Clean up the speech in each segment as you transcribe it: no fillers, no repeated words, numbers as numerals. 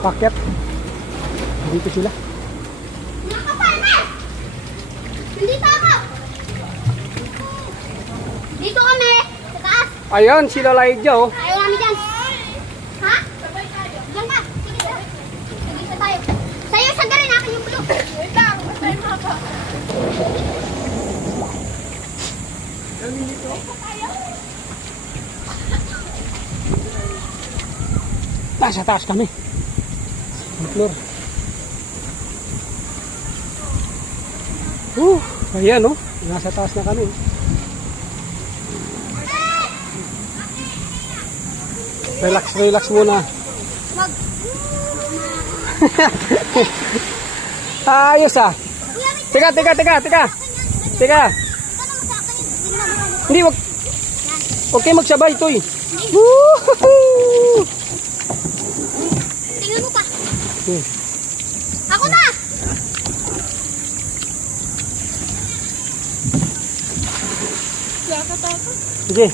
paket. Dito sila. Dito ako. Dito kami. Sa taas. Ayan, sila Lydia oh. Ayaw namin dyan. Ha? Diyan ka. Sige, sir. Sige, isa tayo. Sa'yo, isang garin. Akin yung bulok. Wait lang. Basta yung mapa. Nasa taas kami. Floor. Ayan oh. Nasa taas na kami. Relax, relax muna. Wag. Ayos ah. Teka. Teka. Hindi, wag. Huwag kayo magsabay, Toy. Woohoo! Tingnan mo pa. Ako na. Sige.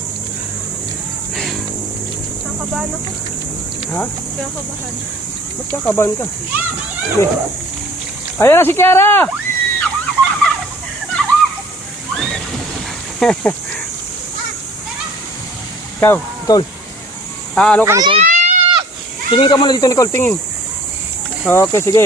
Nakabahan ako. Ha? Nakabahan. Ba't kakabahan ka? Okay. Ayan na si Kiara! Ikaw, Nicole. Ano ka, Nicole? Tingin ka muna dito, Nicole. Tingin. Okay, sige.